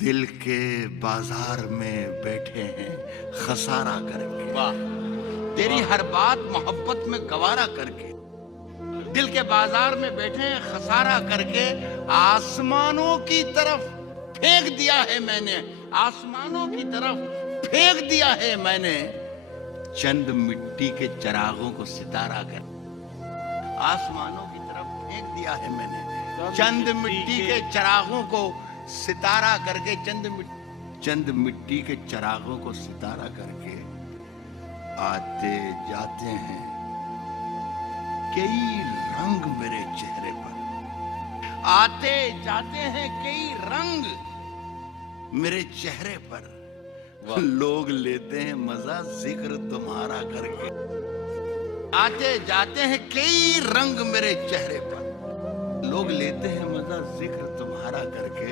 दिल के बाजार में बैठे हैं खसारा करके। वाह। तेरी हर बात मोहब्बत में गवारा करके। दिल के बाजार में बैठे हैं खसारा करके। आसमानों की तरफ फेंक दिया है मैंने, आसमानों की तरफ फेंक दिया है मैंने, चंद मिट्टी के चिरागों को सितारा कर। आसमानों की तरफ फेंक दिया है मैंने, चंद मिट्टी के चिरागों को सितारा करके। चंद मिट्टी के चिरागों को सितारा करके। आते जाते हैं कई रंग मेरे चेहरे पर, आते जाते हैं कई रंग मेरे चेहरे पर। लोग लेते हैं मजा जिक्र तुम्हारा करके। आते जाते हैं कई रंग मेरे चेहरे पर, लोग लेते हैं मजा जिक्र तुम्हारा करके।